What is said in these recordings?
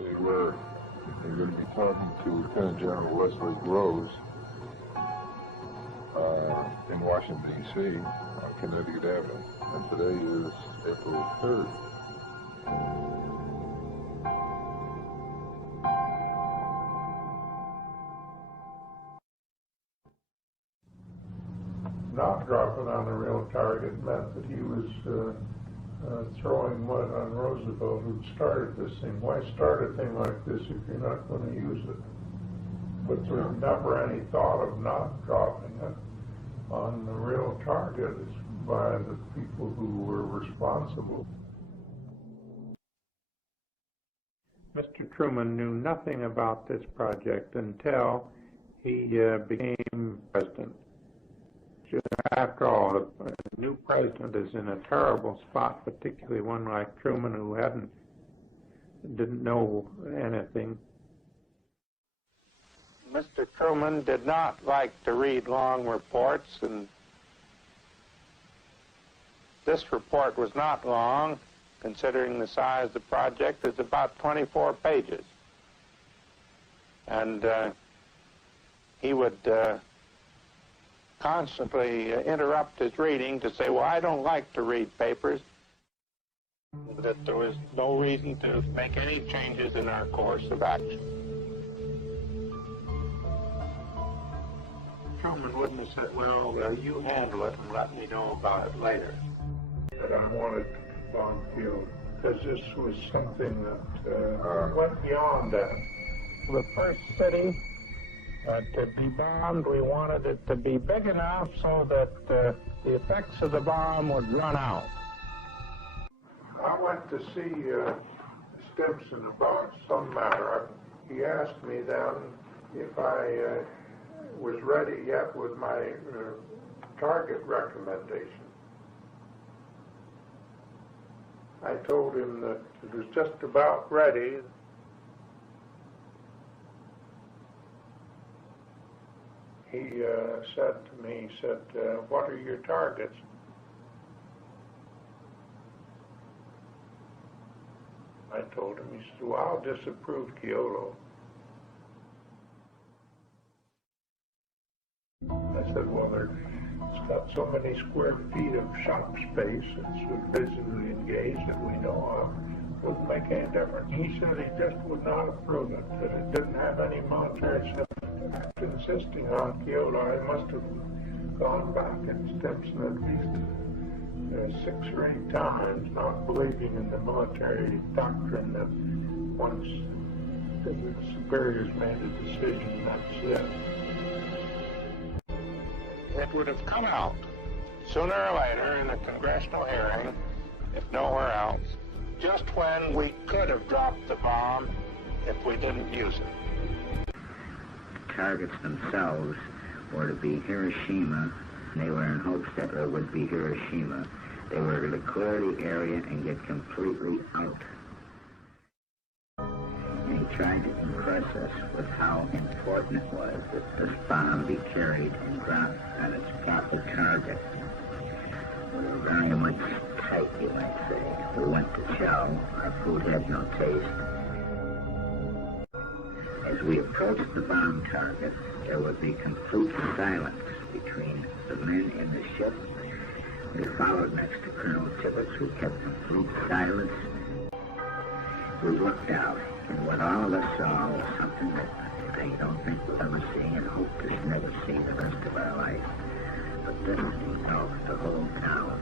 They're going to be talking to Lieutenant General Wesley Groves in Washington, D.C. on Connecticut Avenue. And today is April 3rd. Not dropping on a real target meant that he was throwing mud on Roosevelt, who started this thing. Why start a thing like this if you're not going to use it? But there was never any thought of not dropping it on the real target by the people who were responsible. Mr. Truman knew nothing about this project until he became president. After all, a new president is in a terrible spot, particularly one like Truman, who didn't know anything. Mr. Truman did not like to read long reports, and this report was not long, considering the size of the project. It's about 24 pages. And he would constantly interrupt his reading to say, well, I don't like to read papers, that there was no reason to make any changes in our course of action. Truman wouldn't have said, well, you handle it and let me know about it later. But I wanted the bomb field because this was something that went beyond that. The first city to be bombed, we wanted it to be big enough so that the effects of the bomb would run out. I went to see Stimson about some matter. He asked me then if I was ready yet with my target recommendation. I told him that it was just about ready. He said to me, what are your targets? I told him. He said, well, I'll disapprove Kyoto. I said, well, it's got so many square feet of shop space, it's visibly engaged that we know of. It wouldn't make any difference. He said he just would not approve it, that it didn't have any military significance. After insisting on Kyoto, I must have gone back at Stimson at least 6 or 8 times, not believing in the military doctrine that once the superiors made a decision, that's it. It would have come out sooner or later in a congressional hearing, if nowhere else, just when we could have dropped the bomb if we didn't use it. The targets themselves were to be Hiroshima. They were in hopes that it would be Hiroshima. They were to clear the area and get completely out. And he tried to impress us with how important it was that this bomb be carried and dropped on its proper target. We were very much tight, you might say. We went to chow. Our food had no taste. As we approached the bomb target, there would be complete silence between the men in the ship. We followed next to Colonel Tibbets, who kept complete silence. We looked out, and what all of us saw was something that I don't think we'll ever see and hope to never see the rest of our life. But this engulfed the whole town.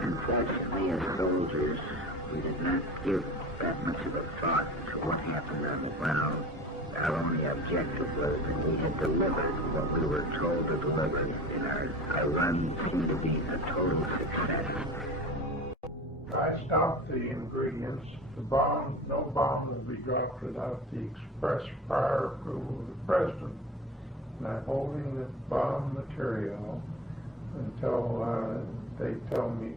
Unfortunately, as soldiers, we did not give that much of a thought to what happened on the ground. Our only objective was that we had delivered what we were told to deliver, and our run seemed to be a total success. I stopped the ingredients. No bomb would be dropped without the express prior approval of the President. And I'm holding the bomb material until they tell me